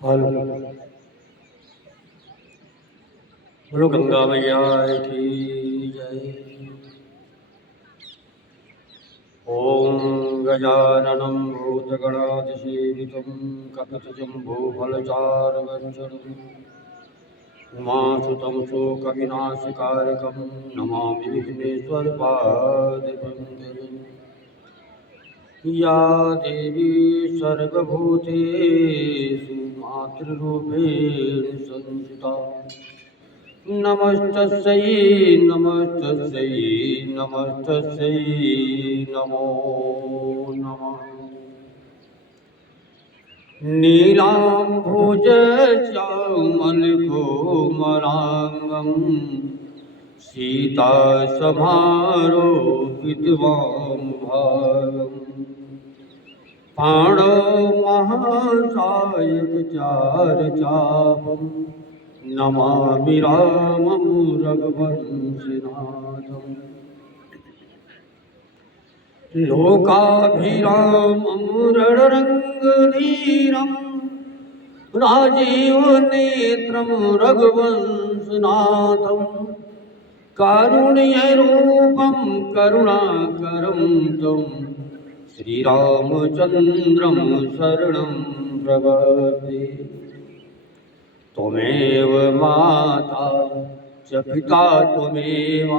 हल बोलो गंगा मैया की जय। ओम गजाननं भूतगणाधिसेवितं कपितजम्बूफलचारुभक्षणं उमासुतं शोकविनाशकारकं नमामि विघ्नेश्वरपादपङ्कजम्। या देवी सर्वभूतेषु मातृरूपेण संस्थिता नमस्तस्यै नमस्तस्यै नमस्तस्यै नमो नमः। नीलाम्भुजश्यामलकोमलाङ्गं सीतासमारोपितवामभागम् पाणौ महासायकचारचापं नमामि रामं रघुवंशनाथम्। लोकाभिरामं रणरङ्गधीरं राजीवनेत्रं रघुवंशनाथं कारुण्यरूपं करुणाकरं तं श्रीरामचन्द्रं शरणं प्रपद्ये। त्वमेव माता च पिता त्वमेव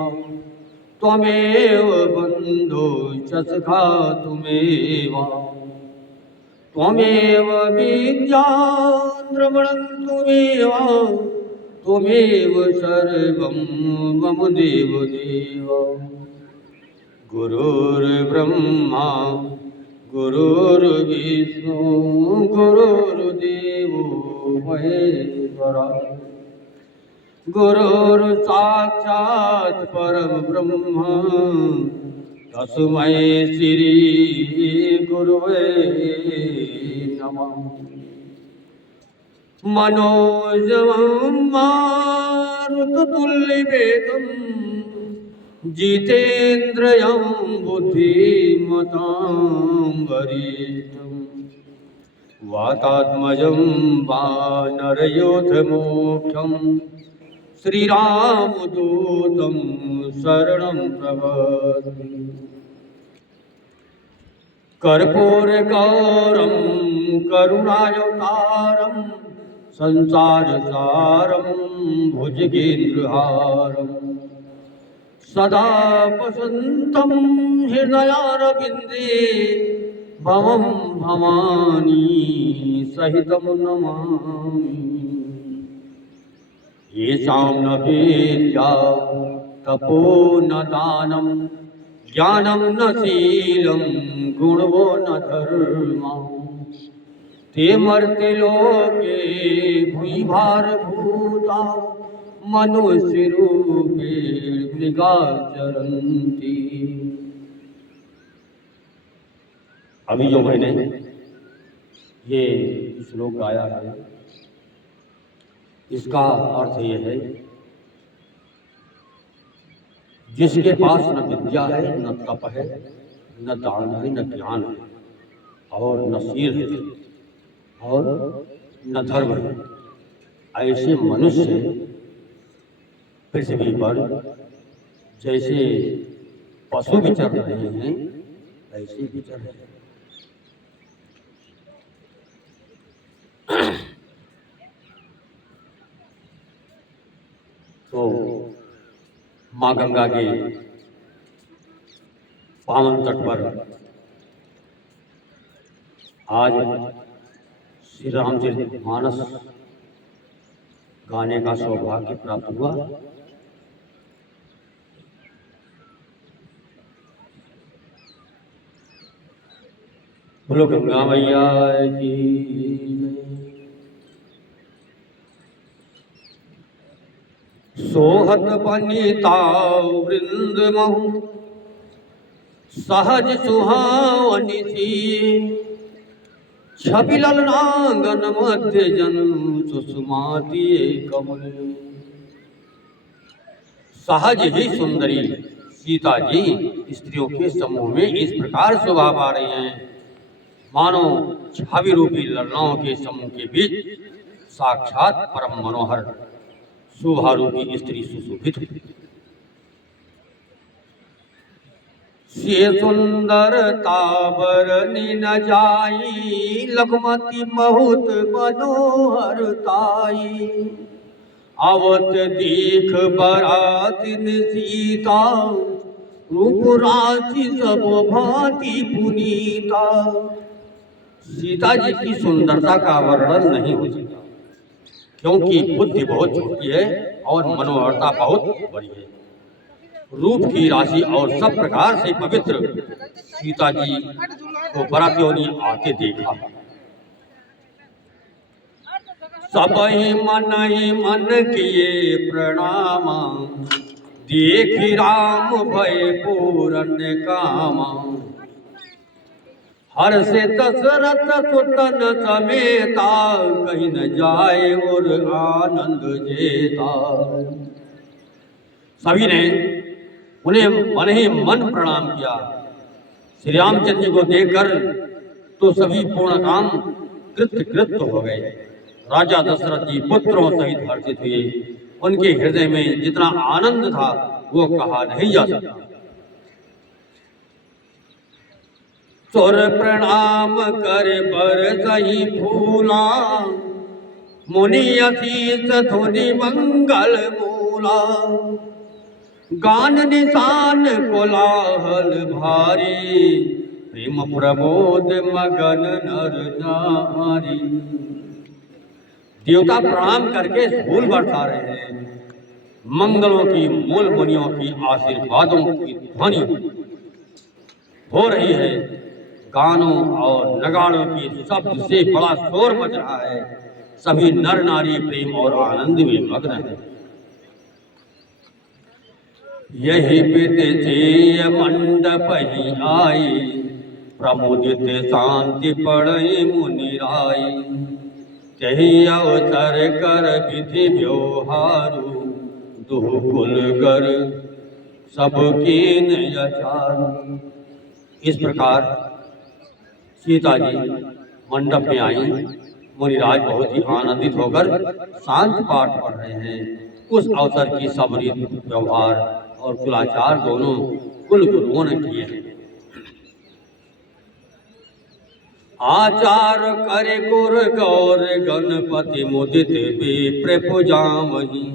त्वमेव बन्धो च सखा त्वमेव त्वमेव विद्या द्रविणं त्वमेव त्वमेव सर्वं मम देवदेव। गुरुर्ब्रह्मा गुरुर्विष्णु गुरुर्देवो महेश्वरा गुरुर्साक्षात् परब्रह्म तस्मै श्री गुरुवे नमः। मनोजवं मारुततुल्यवेगं जितेन्द्रियं बुद्धिमतां वरिष्ठं वातात्मजं वानरयोधमुख्यं श्रीरामदूतं शरणं प्रपद्ये। कर्पूरगौरं करुणावतारं संसारसारं भुजगेन्द्रहारं सदा वसन्तं हृदयारविन्दे भवं भवानी सहितं नमामि। येषां न विद्या तपो न दानं ज्ञानं न शीलं गुणवो न धर्मा ते मर्त्यलोके भूभारभूता मनुष्यरूपे मृगा चरन्ति। अभी जो मैंने ये श्लोक गाया है इसका अर्थ ये है जिसके पास न विद्या है न तप है न दान है न ज्ञान है और न शील है और न धर्म है, ऐसे मनुष्य पृथ्वी पर जैसे पशु विचर रहे हैं ऐसे विचर रहे हैं। तो माँ गंगा के पावन तट पर आज श्री रामचरितमानस गाने का सौभाग्य प्राप्त हुआ। बोलो गंगा मैया की। सोहत बनिता वृंद महु सहज सुहावनी सी छबिलल नांगन मध्य जन सुषमाती कमल। सहज ही सुंदरी सीता जी स्त्रियों के समूह में इस प्रकार शोभा पा रही हैं मानो छवि रूपी ललनाओं के समूह के बीच साक्षात परम मनोहर शोभा रूपी स्त्री सुशोभित हुई। से सुंदरता बरनी न जाई, लघुमती बहुत मनोहरताई। आवत देख बरातिन सीता, रूप राशि सब भांति पुनीता। सीता जी की सुंदरता का वर्णन नहीं हो सकता, क्योंकि बुद्धि बहुत छोटी है और मनोहरता बहुत बड़ी है। रूप की राशि और सब प्रकार से पवित्र सीता जी को बरातियों ने आते देखा। सब ही मन किए प्रणाम, देख राम भय पूर्ण काम। हर से दशरथ सुतन समेता, कहीं न जाए और आनंद जेता। सभी ने उन्हें मन ही मन प्रणाम किया। श्री रामचंद्र जी को देखकर तो सभी पूर्ण काम कृत हो गए। राजा दशरथ जी पुत्रों सहित हर्षित हुए। उनके हृदय में जितना आनंद था वो कहा नहीं जा सकता। सुर प्रणाम कर बर सही फूला, मुनि असीस धुनि मंगल मूला। गान निशान कोलाहल भारी, प्रेम प्रमोद मगन नर नारी। देवता प्रणाम करके फूल बरसा रहे हैं। मंगलों की मूल मुनियों की आशीर्वादों की ध्वनि हो रही है। गानों और नगाड़ों की शब्द से बड़ा शोर मच रहा है। सभी नर नारी प्रेम और आनंद में मग्न है। यही विदेशीय मंडप ही आई, प्रमुदित शांति पड़ई मुनिराई। तही अवसर कर विधि व्यवहारु, दुहुकुल गर सबके नचारु। इस प्रकार सीता जी मंडप में आई। मुनिराज बहुत ही आनंदित होकर शांत पाठ पढ़ रहे हैं। उस अवसर की सब रीति व्यवहार और कुलाचार दोनों कुल गुरुओं ने किए हैं। आचार करे गुर गौर गणपति मुदित विप्र पूजामहि।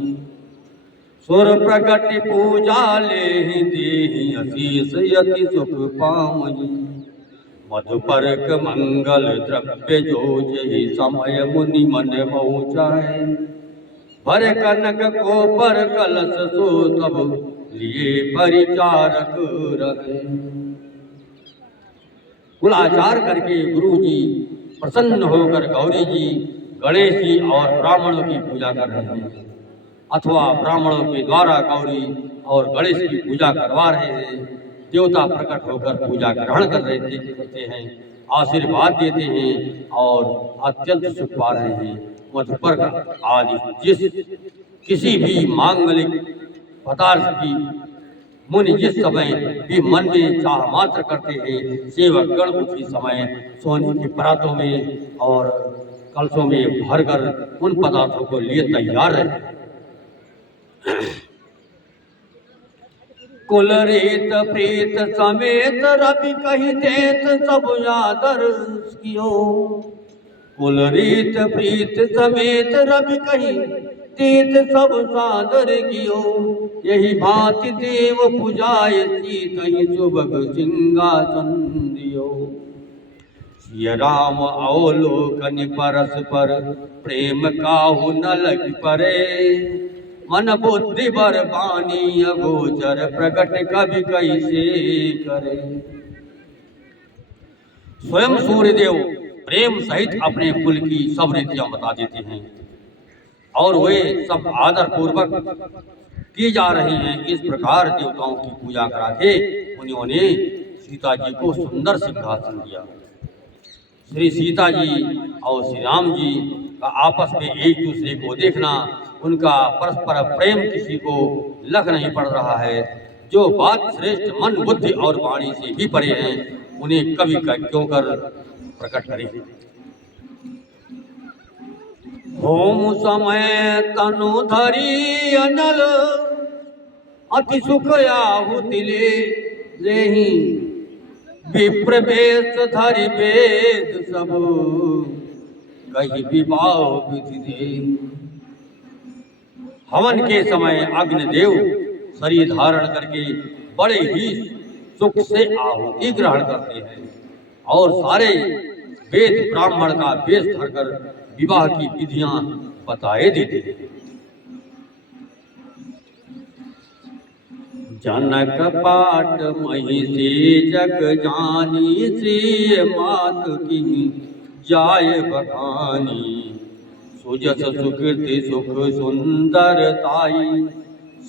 सुर प्रगट पूजा ले देहि असीस यति सुख पामहि। मधुपर्क मंगल द्रव्य जो जहि समय मुनि मन पहुँचाए। भर कनक को पर कलश सो तब लिए परिचारक रहे। कुलाचार करके गुरु जी प्रसन्न होकर गौरी जी, गणेश जी और ब्राह्मणों की पूजा कर रहे हैं, अथवा ब्राह्मणों के द्वारा गौरी और गणेश की पूजा करवा रहे हैं। देवता प्रकट होकर पूजा ग्रहण करते हैं, आशीर्वाद देते हैं और अत्यंत सुख पा रहे हैं। मधुपर्क आदि जिस किसी भी मांगलिक पदार्थ की मुनि जिस समय भी मन में चाह मात्र करते हैं, सेवक गण उसी समय सोने के परातों में और कलशों में भरकर उन पदार्थों को लिए तैयार रहते हैं। कुल रीत प्रीत समेत रवि कही देत सब आदर कियो। कुल रीत प्रीत समेत रवि कही देत सब सादर कियो। यही भांति देव पूजाय सीतहि सुभग सिंहासन दियो। सिय राम अवलोकन परस्पर प्रेम काहू न लग परे। मन बुद्धि बर बानी अगोचर प्रकट कवि कैसे करे। स्वयं सूर्यदेव प्रेम सहित अपने कुल की सब रीतियां बता देते हैं और वे सब आदर पूर्वक की जा रही हैं। इस प्रकार देवताओं की पूजा करा के उन्होंने सीता जी को सुंदर सिंहासन दिया। श्री सीता जी और श्री राम जी का आपस में एक दूसरे को देखना, उनका परस्पर प्रेम किसी को लग नहीं पड़ रहा है। जो बात श्रेष्ठ मन बुद्धि और वाणी से भी परे हैं, उन्हें कवि क्यों कर प्रकट करे। होम समय तनु धरी अनल अति सुख आहुति लेहि विप्र वेश धरि वेद सब कही विवाह विधि दे। हवन के समय अग्निदेव शरीर धारण करके बड़े ही सुख से आहुति ग्रहण करते हैं और सारे वेद ब्राह्मण का वेश धरकर विवाह की विधियां बताए देते हैं। जनक पाट महिषी जग जानी श्री मात की जाय बखानी सुजस सुकृति सुख सुंदरताई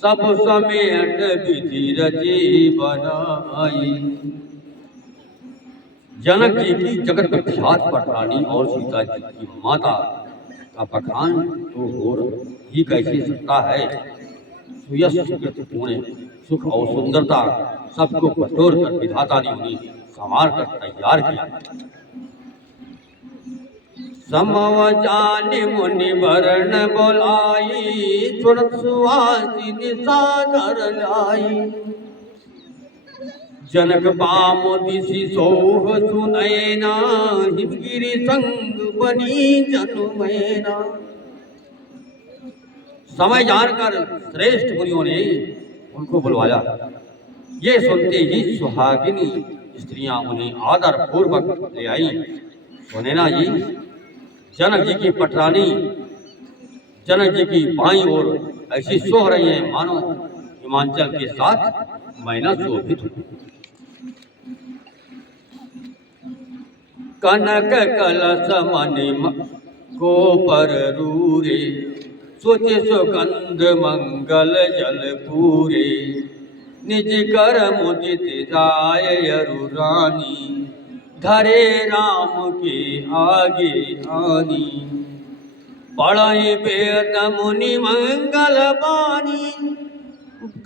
सब समेट विधि रची बनाई। जनक जी की जगत विख्यात पटरानी और सीता जी की माता का बखान तो हो ही कैसे सकता है। सुयश सुकृति पूर्ण सुख और सुंदरता सबको बटोर कर विधाता ने उन्हें संवार कर तैयार किया। समवचान मुनि वर्ण बोलाई सुरत सुहासिनी सादर लाई। जनक पाम दिशि सोह सुनैना हिमगिरि संग बनी जनुमैना। समय जानकर श्रेष्ठ मुनियों ने उनको बुलवाया। ये सुनते ही सुहागिनी स्त्रियां उन्हें आदर पूर्वक ले आई। सुनैना जी जनक जी की पटरानी जनक जी की बाईं ओर ऐसी सो रही है मानो हिमांचल के साथ मैना शोभित हो। कनक कलश मणि को पर रूरे सोचे सुगंध मंगल जल पूरे। निज कर मुदित जाय अरु रानी धरे राम के आगे आनी। पढ़ई वेद मुनि मंगल बानी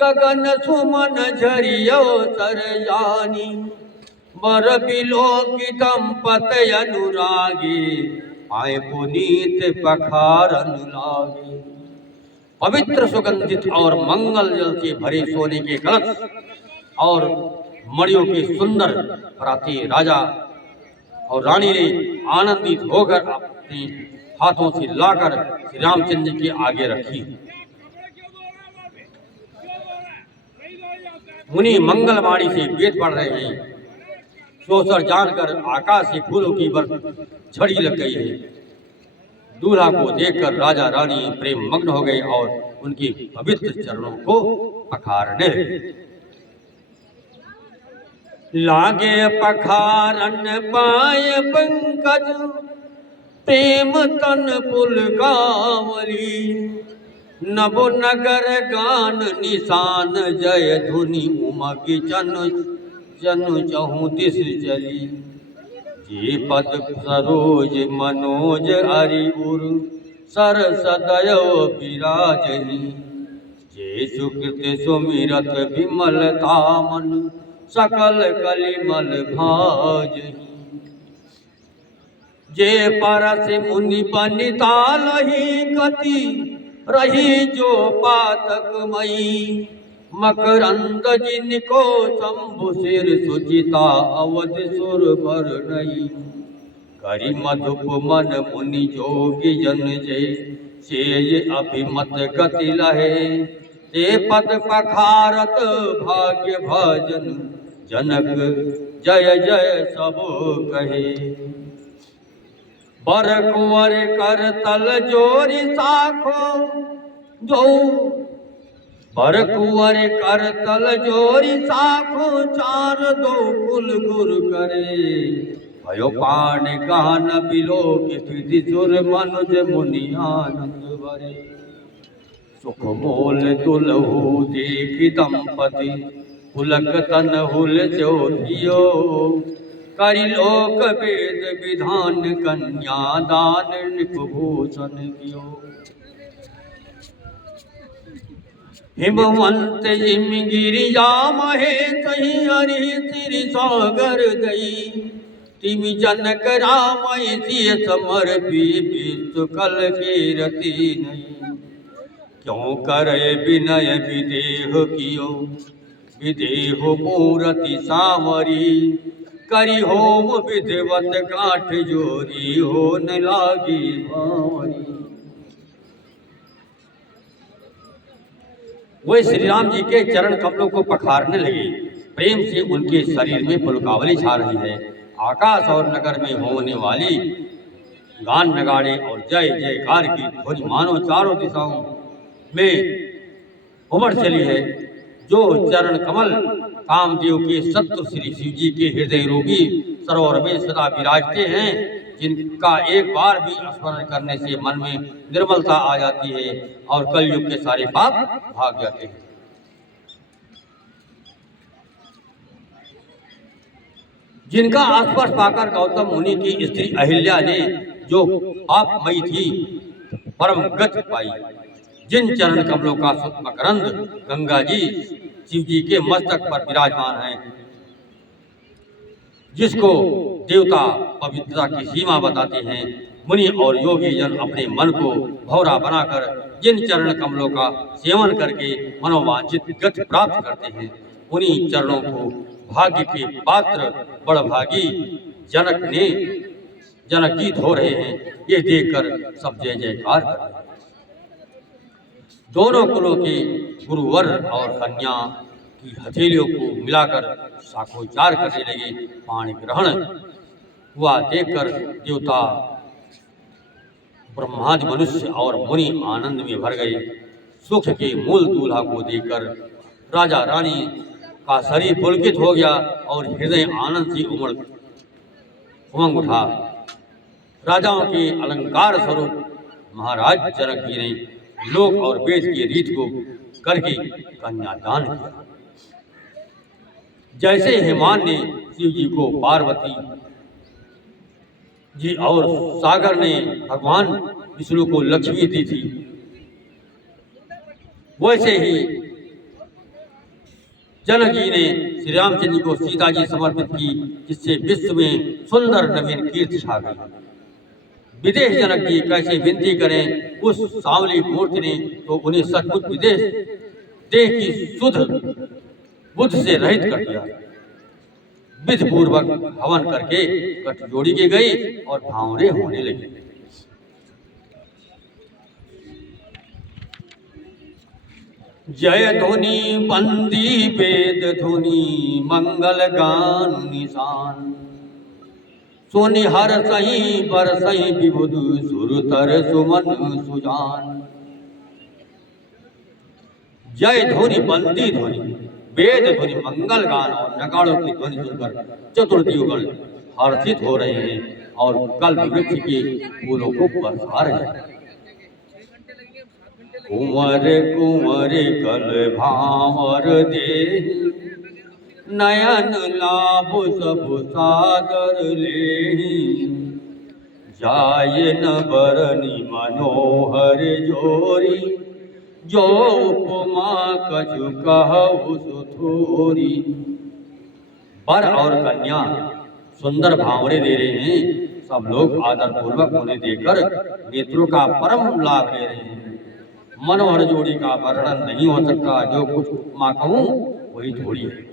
गगन सुमन झरियो सर जानी। वर बिलोकी दंपत अनुरागी आए पुनीत पखारन लागे। पवित्र सुगंधित और मंगल जल से भरे सोने के कलश और मणियों के सुंदर पराते राजा और रानी ने आनंदित होकर अपने हाथों से लाकर श्री रामचंद्र के आगे रखी। मुनि मंगलवाणी से वेद पढ़ रहे हैं। सोसर जानकर आकाश से फूलों की झड़ी लग गई है। दूल्हा को देखकर राजा रानी प्रेम मग्न हो गए और उनके पवित्र चरणों को पखारने लागे। पखारन पाय पंकज प्रेम तन पुलकावली। नभो नगर गान निशान जय धुनि उमग जनु चहु दिस चली। जे पद सरोज मनोज हरि उर सर सदयो विराजहि। जे सुकृत सुमिरत विमलता मन सकल कलिमल भाजहि। जे परस मुनि बनिता लही गति रही जो पातक मई। मकरंद जिनको शंभु सिर सुचिता अवध सुर भर नहीं। करि मधुप मन मुनि जोगी जन जय से अभिमत गति लहे। ते पद पखारत भाग्य भजन जनक जय जय सब कहे। बर कुंवर कर तल जोरी साखो जो बर कुंवर कर तल जोरी साखो। चार दो कुल गुर करे भयो पाण गान बिलोक विधि सुर मनुज मुनि आनंद भरे। सुख मोल दुलहु देख दंपति पुलक तन हुल चोधियो। करि लोक वेद विधान कन्या दान निभूषण कियो। हिमवंत हिमगिरि जा महे सही हरि श्री सागर दई। तिमि जनक राम सिय समर्पी विश्व कल कीरति नहीं। क्यों करे विनय विदेह कियो विदेह मूरति सामरी। करी होम विधिवत गांठ जोरी हो न लागी भारी। वे श्री राम जी के चरण कमलों को पखारने लगे। प्रेम से उनके शरीर में पुलकावली छा रही है। आकाश और नगर में होने वाली गान नगाड़े और जय जयकार की ध्वनि मानो चारों दिशाओं में उमड़ चली है। जो चरण कमल कामदेव के शत्रु श्री शिव जी के हृदय रूपी सरोवर में सदा विराजते हैं, जिनका एक बार भी स्मरण करने से मन में निर्मलता आ जाती है और कलयुग के सारे पाप भाग जाते हैं। जिनका स्पर्श पाकर गौतम मुनि की स्त्री अहिल्या ने जो पापमयी थी परम गति पाई। जिन चरण कमलों का मकरंद गंगा जी शिव जी के मस्तक पर विराजमान है, जिसको देवता पवित्रता की सीमा बताते हैं, मुनि और योगी जन अपने मन को भौरा बनाकर जिन चरण कमलों का सेवन करके मनोवांछित गति प्राप्त करते हैं, उन्हीं चरणों को भाग्य के पात्र बड़भागी जनक जी धो रहे हैं। ये देखकर सब जय जयकार कर रहे हैं। दोनों कुलों के गुरुवर और कन्या की हथेलियों को मिलाकर साखोचार करने लगे। पाणी ग्रहण हुआ देखकर देवता ब्रह्मादि मनुष्य और मुनि आनंद में भर गए। सुख के मूल दूल्हा को देखकर राजा रानी का शरीर पुलकित हो गया और हृदय आनंद से उमंग उठा। राजाओं के अलंकार स्वरूप महाराज जनक जी ने लोक और वेद की रीत को करके कन्यादान किया। जैसे हेमान ने शिव जी को पार्वती जी और सागर ने भगवान विष्णु को लक्ष्मी दी थी, वैसे ही जनक जी ने श्री रामचंद्र जी को सीता जी समर्पित की, जिससे विश्व में सुंदर नवीन कीर्ति छा गई। विदेश जनक जी कैसे विनती करें उस सांवली मूर्ति ने तो उन्हें सचमुच विदेश देह की शुद्ध बुद्ध से रहित कर दिया। विधि पूर्वक हवन करके गठजोड़ी की गई और भावरे होने लगी। जय ध्वनि बंदी वेद ध्वनि मंगल गान निशान। सोनि हर सही बर सही विबुध सुरतर सुमन सुजान। जय ध्वनि बंदी ध्वनि वेद ध्वनि मंगल गान और नगाड़ों की ध्वनि सुनकर चतुर्दियोगण हर्षित हो रहे हैं और कल्प वृक्ष के फूलों को बरसा रहे हैं। कुंवर कुंवर कल भावर दे नयन लाभ सब सादर ले। जाय न बरनी मनोहर जोरी जो उपमा कछु कहु सुथोरी। वर और कन्या सुंदर भावरे दे रहे हैं। सब लोग आदर पूर्वक उन्हें देकर नेत्रों का परम लाभ ले रहे हैं। मनोहर जोड़ी का वर्णन नहीं हो सकता। जो कुछ उपमा कहूं वही थोड़ी है।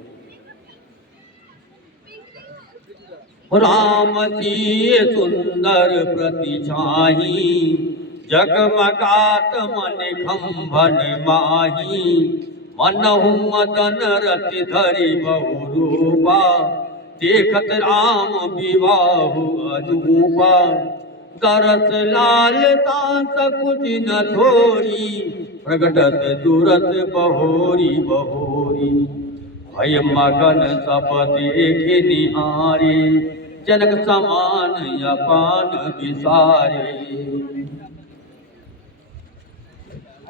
राम की सुंदर प्रतिछाही जगमगात मन खंभन माही। मनहु मदन रति धरि बहुरूपा देखत राम विवाह अनुपा। दरस लालता सकुच न थोरी प्रगटत दुरत बहोरी बहोरी। भय मगन सब देखे निहारे जनक समान अपान विसारे।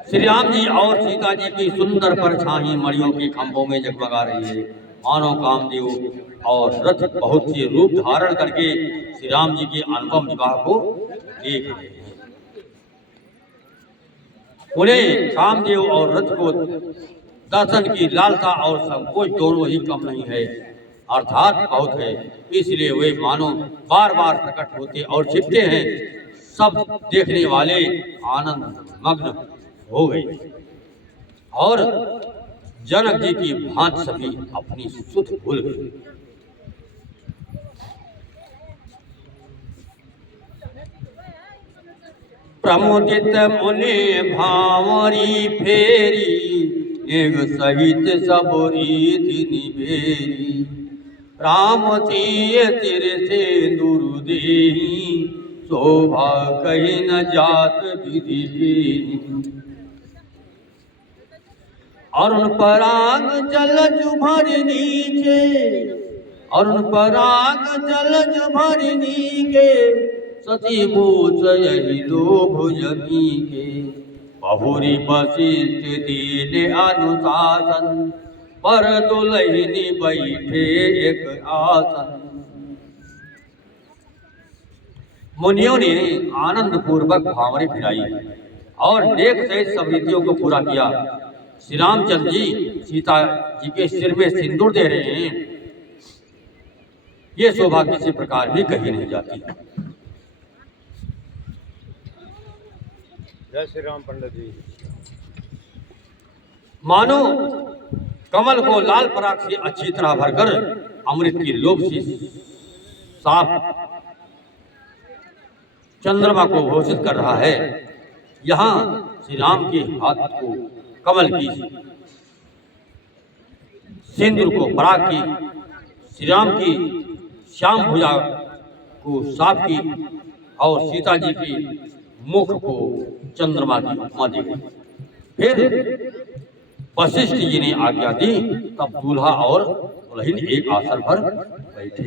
श्री राम जी और सीता जी की सुंदर परछाई मणियों के खंभों में जगमगा रही है। मानव कामदेव और रथ बहुत से रूप धारण करके श्री राम जी के अनुपम विवाह को देख रहे हैं। उन्हें कामदेव और रथ को दर्शन की लालसा और संकोच दोनों ही कम नहीं है। अर्थात बहुत है, इसलिए वे मानो बार बार प्रकट होते और छिपते हैं। सब देखने वाले आनंद मग्न हो गए और जनक जी की भांति सभी अपनी सुध भूल गए। प्रमुदित मुनि भावरी फेरी, एक सहित सब रीति निभेरी। राम तीय सिर से दूर देहि, शोभा कही न जात विधि की। अरुण पराग जल जुभर नीचे, अरुण पराग जल जुभर नीके। सती मूस यही लोभ यमी के, बहुरी वशिष्ठ दीन अनुशासन। पर दुलहिनी बैठे एक आसन। मुनियों ने आनंद पूर्वक भावरे फिराई और नेक सहित सब रीतियों को पूरा किया। श्री रामचंद्र जी सीता जी के सिर में सिंदूर दे रहे हैं। ये शोभा किसी प्रकार भी कही नहीं जाती। जय श्री राम पंडित जी। मानो कमल को लाल पराग से अच्छी तरह भरकर अमृत की लोभ सी साफ चंद्रमा को घोषित कर रहा है। यहाँ श्री राम के हाथ को कमल की, सिंदूर को पराग की, श्री राम की श्याम भुजा को साफ की और सीता जी की मुख को चंद्रमा की उपमा दी गई। फिर वशिष्ठ जी ने आज्ञा दी, तब दूल्हा और दुल्हन एक आसन पर बैठे।